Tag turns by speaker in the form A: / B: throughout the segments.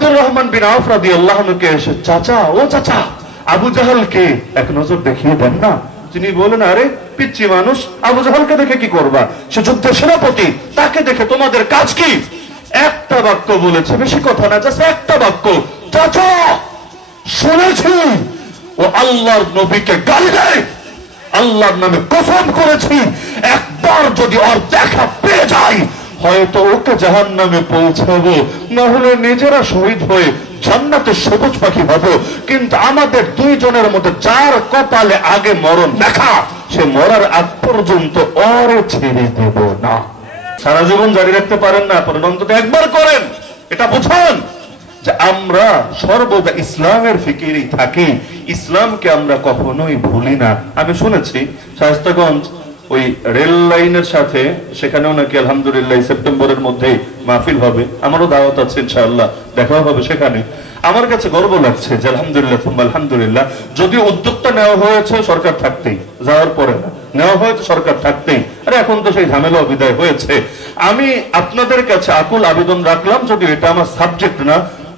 A: আব্দুর রহমান বিন আউফ রাদিয়াল্লাহুকে এসে, চাচা, ও চাচা, আবু জাহালকে এক নজর দেখিয়ে দেন না? তিনি বলেন আরে পিচ্ছি মানুষ, আবু জাহালকে দেখে কি করবা? সে যুদ্ধের সেনাপতি, তাকে দেখে তোমাদের কাজ কি? একটা বাক্য বলেছে, বেশি কথা না, জাস্ট একটা বাক্য, চাচা, শুনেছি, ও আল্লাহর নবীকে গালি দেয়, আল্লাহর নামে কসম করেছি একবার হয়তো ওকে জাহান নামে পৌঁছাবো। না হলে নিজেরা শহীদ হয়ে জান্নাতে সবুজ পাখি হব কিন্তু আমাদের দুইজনের মধ্যে যার কপালে আগে মরণ দেখা, সে মরার আগ পর্যন্ত অরে ছেড়ে দেব না। সারা জীবন জারি রাখতে পারেন না পরে অন্তত একবার করেন। এটা বুঝান যে আমরা সর্বদা ইসলামের ফিকিরেই থাকি। ইসলামকে আমরা কখনোই ভুলি না। আমি শুনেছি, শায়স্তাগঞ্জ ওই রেল লাইনের সাথে সেখানেও নাকি আলহামদুলিল্লাহ সেপ্টেম্বরের মধ্যেই মাহফিল হবে। আমারও দাওয়াত আছে ইনশাআল্লাহ দেখা হবে সেখানে। আমার কাছে গর্ব লাগছে যে আলহামদুলিল্লাহ আলহামদুলিল্লাহ। যদি উদ্যোগটা নেওয়া হয়েছে, সরকার থাকতেই, যাওয়ার পরে না। নেওয়া হয়েছে, সরকার থাকতেই। আরে এখন তো সেই ঝামেলা বিদায় হয়েছে। আমি আপনাদের কাছে আকুল আবেদন রাখলাম, যদি এটা আমার সাবজেক্ট না,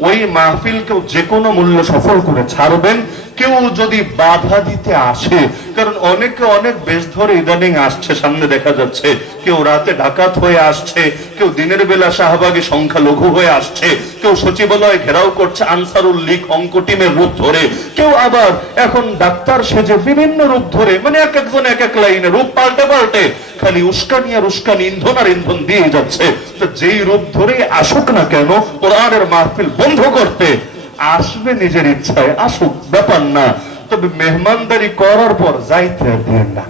A: ওই মাহফিলকেও যে কোনো মূল্য সফল করে ছাড়বেন। কেউ যদি বাধা দিতে আসে, কারণ অনেকে অনেক বেশ ধরে ইদানিং আসছে, সামনে দেখা যাচ্ছে, কেউ রাতে ডাকাত হয়ে আসছে, কেউ দিনের বেলা শাহবাগী সংখ্যা লঘু হয়ে আসছে, কেউ সচিবালয় ঘেরাও করছে আনসারুল লীগ অঙ্ক টিমের রূপ ধরে, কেউ আবার এখন ডাক্তার সেজে বিভিন্ন রূপ ধরে মানে এক একজন এক এক লাইনে রূপ পাল্টে পাল্টে, খালি উস্কানি আর উস্কানি, ইন্ধন আর ইন্ধন দিয়ে যাচ্ছে। তো যেই রূপ ধরে আসুক না কেন, কোরআনের মাহফিল বন্ধ করতে আসবে নিজের ইচ্ছায়, আসুক, ব্যাপার না। তবে মেহমানদারি করার পর যাইতে আর দিয়েন না।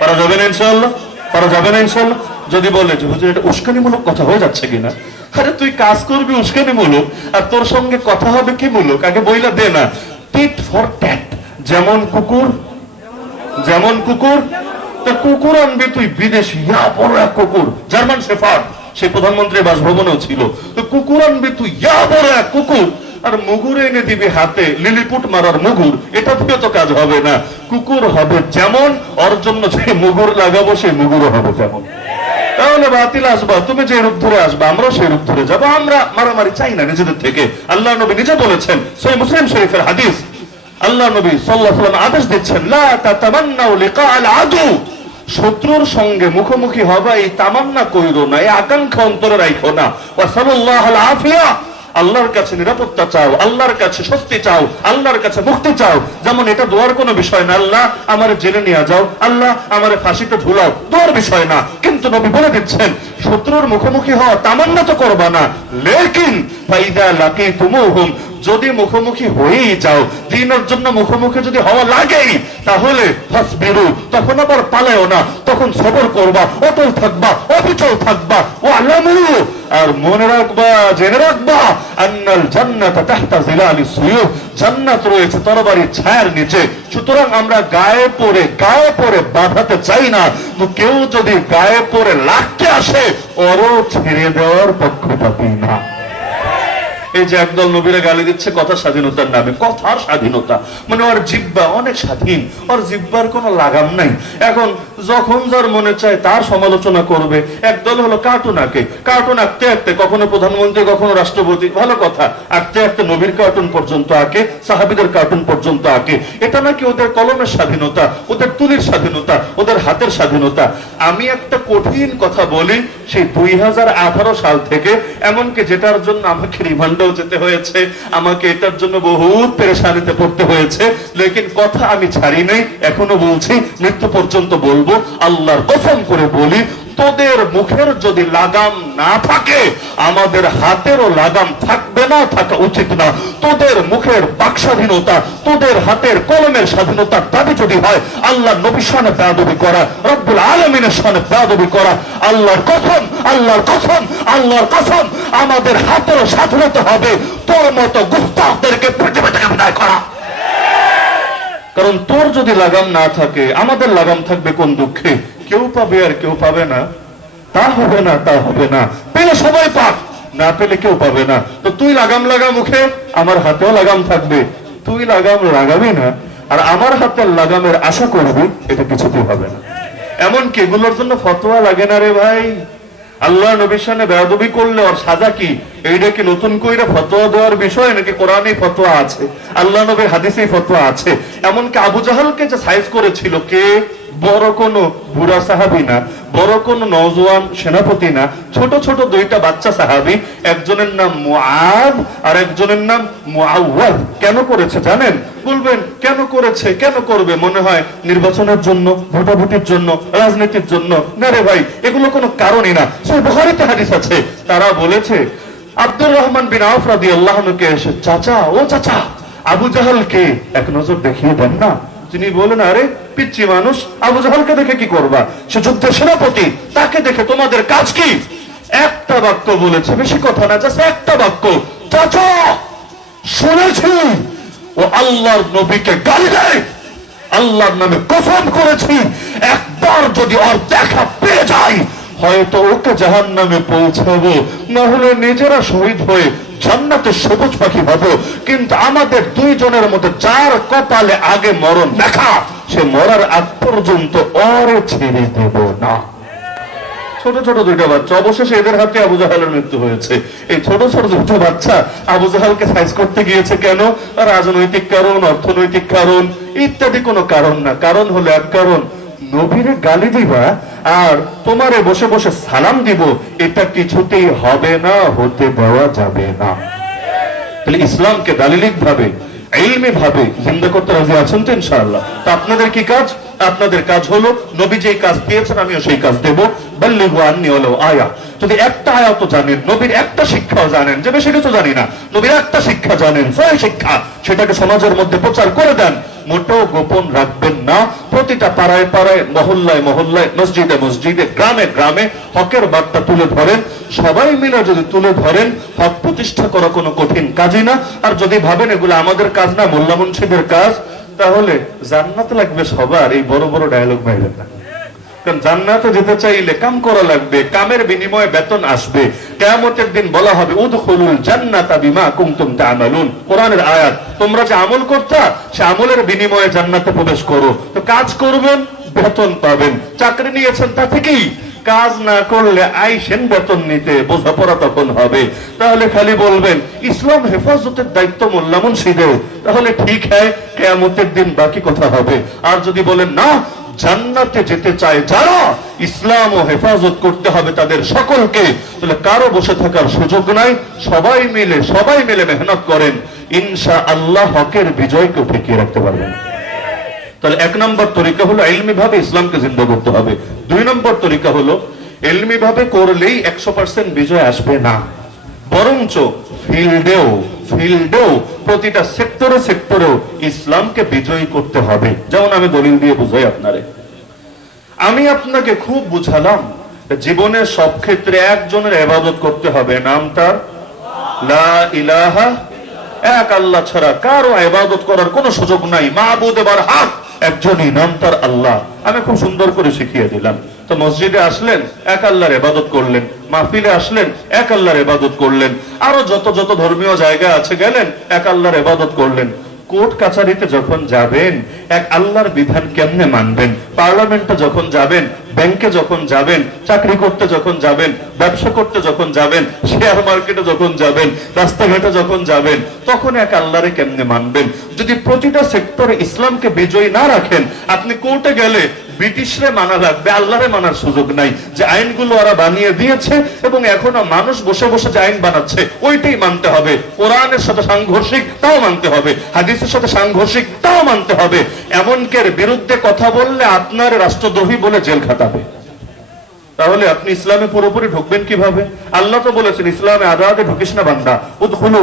A: পারা যাবে না ইনশাল্লাহ পারা যাবে না ইনশাল্লাহ যদি বলে যে, হুজুর, এটা উস্কানিমূলক কথা হয়ে যাচ্ছে কিনা? আরে, তুই কাজ করবি উস্কানিমূলক, আর তোর সঙ্গে কথা হবে কি মূলক? আগে বইলা দে না। টিট ফর ট্যাট যেমন কুকুর যেমন কুকুর, তা কুকুর আনবি তুই বিদেশি বড় এক কুকুর, জার্মান শেফার্ড। সে প্রধানমন্ত্রীর বাসভবনেও ছিল। তো কুকুর আনবি তুই, ইয়া বড় এক কুকুর। আর মুগুর এনে দিবি হাতে, লিলিপুট মারার মুগুর। এটা দিয়ে তো কাজ হবে না। কুকুর হবে যেমন, ওর জন্য যে মুগুর লাগাবো, সেই মুগুরও হবে তেমন। তাহলে বাতিল আসবা, তুমি যে রূপ ধরে আসবা, আমরাও সেই রূপ ধরে যাব। আমরা মারামারি চাই না নিজেদের থেকে। আল্লাহ নবী নিজে বলেছেন সেই মুসলিম শরীফের হাদিস। আল্লাহ নবী ওয়াসাল্লাম আদেশ দিচ্ছেন, লা তাতামান্নাউ লিকাআল আদু। শত্রুর সঙ্গে মুখোমুখি হবা এই তামান্না কইরো না এই আকাঙ্ক্ষা অন্তরে রাখো না। আফিয়া। আল্লাহর কাছে নিরাপত্তা চাও, আল্লাহর কাছে স্বস্তি চাও, আল্লাহর কাছে মুক্তি চাও। যেমন এটা দোয়ার কোনো বিষয় না, আল্লাহ আমার জেনে নিয়ে যাও, আল্লাহ আমার ফাঁসিতে ঝুলাও, দোয়ার বিষয় না। কিন্তু নবী বলে দিচ্ছেন, শত্রুর মুখোমুখি হওয়া তামান্না তো করবা না। লেকিন ফাইদা লাকি তুমুহুম যদি মুখোমুখি হয়েই যাও, দিনের জন্য মুখোমুখি যদি হওয়া লাগেই, তাহলে ফাসবিরু, তখন আবার পালায়ও না, তখন সবর করবা, অটল থাকবা, অবিচল থাকবা ও আলামু আর মনে রাখবা, জেনে রাখবা, আন্নাল জান্নাতা তাহতা জিলালি সুয়ুফ, জান্নাত রয়েছে নিচে। সুতরাং আমরা গায়ে পড়ে গায়ে পড়ে বাঁধাতে চাই না। তো কেউ যদি গায়ে পড়ে লাগতে আসে ওরও ছেড়ে দেওয়ার পক্ষপাতী না। এই যে একদল নবীরা গালি দিচ্ছে, কথা স্বাধীনতার নামে, কথার স্বাধীনতা। মানে ওর জিব্বা অনেক স্বাধীন, ওর জিব্বার কোনো লাগাম নাই। এখন যখন যার মনে চায় তার সমালোচনা করবে। একদল হলো কার্টুন আঁকে। কার্টুন আঁকতে আঁকতে কখনো প্রধানমন্ত্রী, কখনো রাষ্ট্রপতি, ভালো কথা। আঁকতে আঁকতে নবীর কার্টুন পর্যন্ত আঁকে, সাহাবিদের কার্টুন পর্যন্ত আঁকে। এটা নাকি ওদের কলমের স্বাধীনতা, ওদের তুলির স্বাধীনতা, ওদের হাতের স্বাধীনতা? আমি একটা কঠিন কথা বলি, সেই দুই হাজার আঠারো সাল থেকে, এমনকি যেটার জন্য আমাকে রিমান্ডেও যেতে হয়েছে, আমাকে এটার জন্য বহুত পেরেশানিতে পড়তে হয়েছে, লেকিন কথা আমি ছাড়ি নাই, এখনও বলছি, মৃত্যু পর্যন্ত বলব, আল্লাহর কসম করে বলি, তোদের মুখের যদি লাগাম না থাকে, আমাদের হাতেরও লাগাম থাকবে না, থাকা উচিত না। তোদের মুখের বাক স্বাধীনতা তোদের হাতের কলমের স্বাধীনতার দাবি যদি হয় আল্লাহ নবী সানে বেয়াদবি করা, রব্বুল আলমিনের সানে বেয়াদবি করা, আল্লাহর কসম আল্লাহর কসম আল্লাহর কসম, আমাদের হাতেরও স্বাধীনতা হবে। তোর মতো গুস্তাখদেরকে পৃথিবী থেকে বিদায় করা। কারণ তোর যদি লাগাম না থাকে, আমাদের লাগাম থাকবে কোন দুঃখে? কেউ পাবে আর কেউ পাবে না। তা হবে না, তা হবে না। পেলে সবাই পাক, না পেলে কেউ পাবে না। তো তুই লাগাম লাগা মুখে, আমার হাতেও লাগাম থাকবে। তুই লাগাম লাগাবি না, আর আমার হাতের লাগামের আশা করবি, এটা কিছুতেই হবে না। এমনকি এগুলোর জন্য ফতোয়া লাগে না রে ভাই। আল্লাহ নবীর সামনে বেয়াদবি করলে ওর সাজা কি? এইটা কি নতুন কইরা ফতোয়া দেওয়ার বিষয় নাকি কোরআনে ফতোয়া আছে? আল্লাহ নবীর হাদিসেই ফতোয়া আছে। এমনকি আবু জাহালকে যে সাইজ করেছিল কে? বড় কোন বুড়া সাহাবি না, বড় কোন নওজোয়ান সেনাপতি না, ছোট ছোট দুইটা বাচ্চা সাহাবি, একজনের নাম মুআদ আর একজনের নাম মুআওয়াদ। কেন করেছে জানেন? বলবেন, কেন করেছে, কেন করবে? মনে হয় নির্বাচনের জন্য, ভোটাভুটির জন্য, রাজনীতির জন্য। না রে ভাই, এগুলো কোনো কারণই না। সেই বুখারীতে হাদিস আছে। তারা বলেছে, আব্দুর রহমান বিন আউফ রাদিয়াল্লাহু আনহুকে এসে, চাচা, ও চাচা, আবু জাহালকে এক নজর দেখিয়ে দেন না। তিনি বলেন আরে পিচ্ছি মানুষ, আবু জাহালকে দেখে কি করবা? সে যুদ্ধের সেনাপতি, তাকে দেখে তোমাদের কাজ কি? একটা বাক্য বলেছে, বেশি কথা না, জাস্ট একটা বাক্য। চাচা, শুনেছি। ও আল্লাহর নবীকে গালি দেয়। আল্লাহর নামে কসম করেছি। একবার যদি ওর দেখা পেয়ে যাই হয়তো ওকে জাহান নামে পৌঁছাবো। না হলে নিজেরা শহীদ হয়ে জান্নাতে সবুজ পাখি হব কিন্তু আমাদের দুইজনের মধ্যে চার কপালে আগে মরণ দেখা। সে মরার আগ পর্যন্ত অরে ছেড়ে দেব না। ছোট ছোট দুইটা বাচ্চা, অবশেষে এদের হাতে আবু জাহালের মৃত্যু হয়েছে। এই ছোট ছোট দুটো বাচ্চা আবু জাহালকে সাইজ করতে গিয়েছে কেন? রাজনৈতিক কারণ, অর্থনৈতিক কারণ, ইত্যাদি কোনো কারণ না। কারণ হলো এক কারণ, নবীরে গালি দিবা আর তোমারে বসে বসে সালাম দিব, এটা কিছুতেই হবে না, হতে দেওয়া যাবে না। তাহলে ইসলামকে দালিলিক ভাবে ইলমি ভাবে জিন্দা করতে রাজি আছেন তো ইনশাআল্লাহ। তা আপনাদের কি কাজ? আপনাদের কাজ হলো, নবী যেই কাজ দিয়েছেন, আমিও সেই কাজ দেব। বাল্লিহু আন্নি হলো আয়া। যদি একটা আয়াত জানেন, নবীর একটা শিক্ষাও জানেন, যে বেশি কিছু জানি না, নবীর একটা শিক্ষা জানেন ছয় শিক্ষা, সেটাকে সমাজের মধ্যে প্রচার করে দেন, মোটেও গোপন রাখবেন না। প্রতিটা পাড়ায় পাড়ায়, মহল্লায় মহল্লায়, মসজিদে মসজিদে, গ্রামে গ্রামে হকের বার্তা তুলে ধরেন সবাই মিলে যদি তুলে ধরেন, হক প্রতিষ্ঠা করা কোনো কঠিন কাজই না। আর যদি ভাবেন এগুলো আমাদের কাজ না, মোল্লা মুন্সিদের কাজ, তাহলে জান্নাত লাগবে সবার, এই বড় বড় ডায়লগ বাইরেন না জান্নাতে যেতে চাইলে কাম করা লাগবে, কামের বিনিময়ে বেতন আসবে। দিন বলা হবে, উদখুলুল জান্নাতা বিমা কুনতুম তা'মালুন। কোরআনের আয়াত, তোমরা যে আমল করতা, সে আমলের বিনিময়ে জান্নাতে প্রবেশ করো। তো কাজ করবেন, বেতন পাবেন। চাকরি নিয়েছেন তা থেকেই কাজ না করলে আইসেন বেতন নিতে, বোঝাপড়া তখন হবে। তাহলে খালি বলবেন, ইসলাম হেফাজতের দায়িত্ব মোল্লা মুন্সিদের। তাহলে ঠিক হ্যায় কেয়ামতের দিন বাকি কথা হবে। আর যদি বলেন, না, জান্নাতে যেতে চায় যারা, ইসলাম ও হেফাজত করতে হবে তাদের সকলকে। তাহলে কারও বসে থাকার সুযোগ নাই, সবাই মিলে সবাই মিলে মেহনত করেন। ইনশা আল্লাহ হকের বিজয়কে ঠেকিয়ে রাখতে পারবেন। তাহলে এক নম্বর তরিকা হলো এলমি ভাবে ইসলামকে জিন্দা করতে হবে। দুই নম্বর তরিকা হলো এলমি ভাবে করলেই একশো পার্সেন্ট বিজয় আসবে না। বরঞ্চ ফিল্ডেও ফিল্ডেও প্রতিটা সেক্টরে সেক্টরেও ইসলামকে বিজয়ী করতে হবে। যেমন আমি দলিল দিয়ে বুঝাই আপনারে। আমি আপনাকে খুব বুঝালাম, জীবনের সব ক্ষেত্রে একজনের এবাদত করতে হবে। নাম তার লা ইলাহা, এক আল্লাহ ছাড়া কারও এবাদত করার কোনো সুযোগ নাই। মাহবুদ এবার হাক একজনই নাম তার আল্লাহ। আমি খুব সুন্দর করে শিখিয়ে দিলাম। তো মসজিদে আসলেন, এক আল্লাহর এবাদত করলেন। মাহফিলে আসলেন, এক আল্লাহর এবাদত করলেন। আরও যত যত ধর্মীয় জায়গা আছে গেলেন, এক আল্লাহর এবাদত করলেন। কোর্ট কাছারিতে যখন যাবেন, এক আল্লাহর বিধান কেমনে মানবেন? পার্লামেন্টে যখন যাবেন, ব্যাংকে যখন যাবেন, চাকরি করতে যখন যাবেন, ব্যবসা করতে যখন যাবেন শেয়ার মার্কেটে যখন যাবেন, রাস্তাঘাটে যখন যাবেন, তখন এক আল্লাহরে কেমনে মানবেন? যদি প্রতিটা সেক্টরে ইসলামকে বিজয়ী না রাখেন, আপনি কোর্টে গেলে ব্রিটিশরে মানা লাগবে, আল্লাহরে মানার সুযোগ নাই। যে আইনগুলো ওরা বানিয়ে দিয়েছে এবং এখনও মানুষ বসে বসে যে আইন বানাচ্ছে, ওইটাই মানতে হবে। কোরআনের সাথে সাংঘর্ষিক, তাও মানতে হবে। হাদিসের সাথে সাংঘর্ষিক, তাও মানতে হবে। এমনকের বিরুদ্ধে কথা বললে আপনার রাষ্ট্রদ্রোহী বলে জেল খাটাবে। তাহলে আপনি ইসলামে পুরোপুরি ঢুকবেন কীভাবে? আল্লাহ তো বলেছেন, ইসলামে আদাতে ঢুকিস না বান্দা। উদখুলু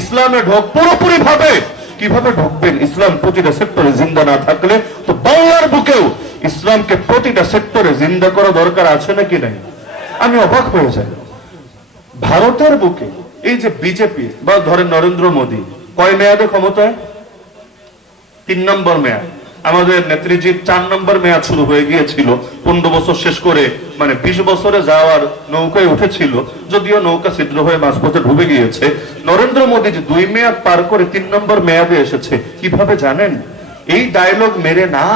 A: ইসলামে ঢোক পুরোপুরি ভাবে কীভাবে ঢুকবেন? ইসলাম প্রতিটা সেক্টরে জিন্দা না থাকলে তো বাংলার বুকেও ইসলামকে প্রতিটা সেক্টরে জিন্দা করা দরকার আছে নাকি নাই? আমি অবাক হয়ে যাই। ভারতের বুকে এই যে বিজেপি বা ধরেন নরেন্দ্র মোদী, কয় মেয়াদে ক্ষমতায়? তিন নম্বর মেয়াদ। আমাদের নেত্রীজির চার নম্বর মেয়াদ শুরু হয়ে গিয়েছিল। পনেরো বছর শেষ করে মানে বিশ বছরে যাওয়ার নৌকায় উঠেছিল। যদিও নৌকা ছিদ্র হয়ে মাঝপথে ডুবে গিয়েছে। নরেন্দ্র মোদী যে দুই মেয়াদ পার করে তিন নম্বর মেয়াদে এসেছে। কীভাবে জানেন? এই ডায়লগ মেরে না,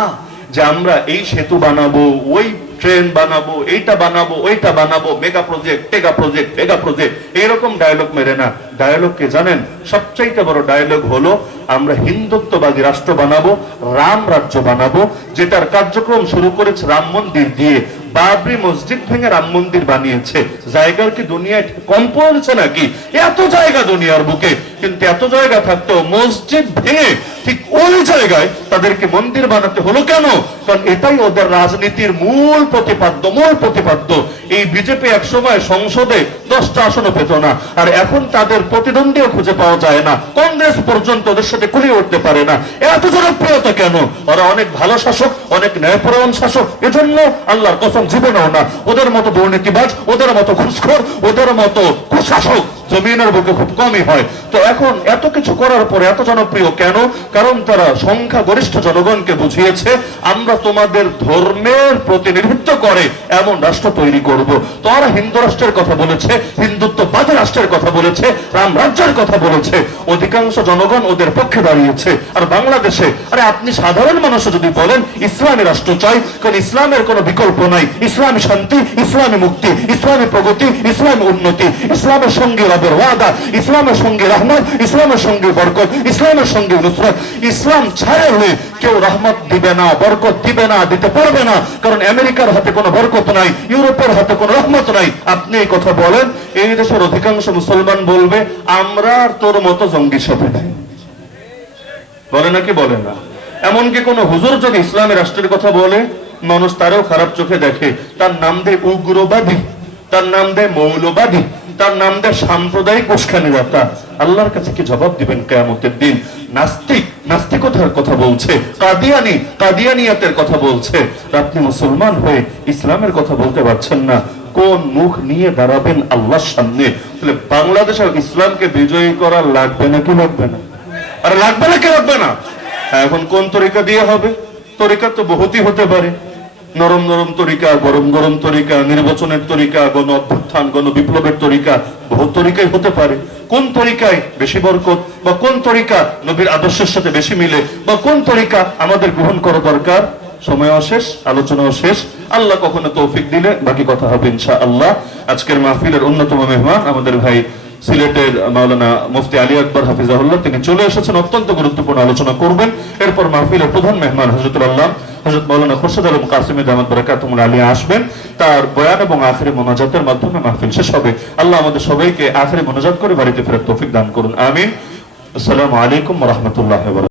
A: যে আমরা এই সেতু বানাবো, ওই ট্রেন বানাবো, এইটা বানাবো, ওইটা বানাবো মেগা প্রজেক্ট টেগা প্রজেক্ট মেগা প্রজেক্ট এরকম ডায়লগ মেরে না। ডায়লগ কে জানেন? সবচাইতে বড় ডায়লগ হলো, আমরা হিন্দুত্ববাদী রাষ্ট্র বানাবো, রাম রাজ্য বানাবো, যেটার কার্যক্রম শুরু করেছে রাম মন্দির দিয়ে। বাবরি মসজিদ ভেঙে রাম মন্দির বানিয়েছে। জায়গার কি দুনিয়ায় কম পড়েছে নাকি? এত জায়গা দুনিয়ার বুকে। কিন্তু এত জায়গা থাকতো, মসজিদ ভেঙে ঠিক ওই জায়গায় তাদেরকে মন্দির বানাতে হলো কেন? কারণ এটাই ওদের রাজনীতির মূল প্রতিপাদ্য মূল প্রতিপাদ্য। এই বিজেপি এক সময় সংসদে দশটা আসনও পেত না। আর এখন তাদের প্রতিদ্বন্দ্বীও খুঁজে পাওয়া যায় না। কংগ্রেস পর্যন্ত ওদের সাথে কুলিয়ে উঠতে পারে না। এত জনপ্রিয়তা কেন? ওরা অনেক ভালো শাসক, অনেক ন্যায়পরায়ণ শাসক। এজন্য আল্লাহর কসম জীবনেও না। ওদের মতো দুর্নীতিবাজ, ওদের মতো ঘুষখোর, ওদের মতো কুশাসক। জমিনের বুকে খুব কমই হয়। তো এখন এত কিছু করার পরে এত জনপ্রিয় কেন? কারণ তারা সংখ্যা গরিষ্ঠ জনগণকে বুঝিয়েছে, আমরা তোমাদের ধর্মের প্রতিনিধিত্ব করে এমন রাষ্ট্র তৈরি করব। তারা হিন্দু রাষ্ট্রের কথা বলেছে, হিন্দুত্ববাদী রাষ্ট্রের কথা বলেছে, রাম রাজ্যের কথা বলেছে। অধিকাংশ জনগণ ওদের পক্ষে দাঁড়িয়েছে। আর বাংলাদেশে, আরে আপনি সাধারণ মানুষ যদি বলেন, ইসলামী রাষ্ট্র চাই, কারণ ইসলামের কোনো বিকল্প নাই। ইসলামী শান্তি, ইসলামী মুক্তি, ইসলামী প্রগতি, ইসলামী উন্নতি, ইসলামের সঙ্গে রবের ওয়াদা, ইসলামের সঙ্গে রহমত, ইসলামের সঙ্গে বরকত, ইসলামের সঙ্গে নুসরত। ইসলাম ছাড়লে কেউ রহমত দিবে না, বরকত দিবে না, দিতে পারবে না। কারণ আমেরিকার হাতে কোনো বরকত নাই, ইউরোপের হাতে কোনো রহমত নাই। আপনি এই কথা বলেন, এই দেশের অধিকাংশ মুসলমান বলবে, আমরা তোর মতো জঙ্গি সাথে নাই। বলে নাকি বলে না? এমনকি কোন হুজুর যদি ইসলামী রাষ্ট্রের কথা বলে, মানুষ তারও খারাপ চোখে দেখে, তার নাম দেয় উগ্রবাদী, তার নাম দেয় মৌলবাদী। তার নাম দেয় সাম্প্রদায়িক উস্কানিদাতা। আল্লাহর কাছে কি জবাব দিবেন কেয়ামতের দিন? নাস্তিক, নাস্তিকতার কথা বলছে, কাদিয়ানি, কাদিয়ানিয়াতের কথা বলছে। আপনি মুসলমান হয়ে ইসলামের কথা বলতে পারছেন না। কোন মুখ নিয়ে দাঁড়াবেন আল্লাহর সামনে? তাহলে বাংলাদেশ আর ইসলামকে বিজয়ী করা লাগবে না কি লাগবে না? আর লাগবে না কি লাগবে না? এখন কোন তরিকা দিয়ে হবে? তরিকা তো বহুতই হতে পারে। নরম নরম তরিকা, গরম গরম তরিকা, নির্বাচনের তরিকা, গণ অভ্যুত্থান, গণ বিপ্লবের তরিকা, বহু তরিকাই হতে পারে। কোন তরিকায় বেশি বরকত বা কোন তরিকা নবীর আদর্শের সাথে বেশি মিলে বা কোন তরিকা আমাদের গ্রহণ করা দরকার? সময়ও শেষ, আলোচনাও শেষ। আল্লাহ কখনো তৌফিক দিলে বাকি কথা হবে ইনশা আল্লাহ আজকের মাহফিলের অন্যতম মেহমান আমাদের ভাই সিলেটের মাওলানা মুফতি আলী আকবর হাফিজাহুল্লাহ। তিনি চলে এসেছেন, অত্যন্ত গুরুত্বপূর্ণ আলোচনা করবেন। এরপর মাহফিলের প্রধান মেহমান হজরতুল আল্লাহ হজরত মৌলানা খোরশেদ আলম কাসিমের দামাত বরাকাতুমুল আলী আসবেন। তার বয়ান এবং আখেরি মোনাজাতের মাধ্যমে মাহফিল শেষ হবে। আল্লাহ আমাদের সবাইকে আখেরি মোনাজাত করে বাড়িতে ফেরত তৌফিক দান করুন। আমিন। আসসালামু আলাইকুম রহমতুল্লাহ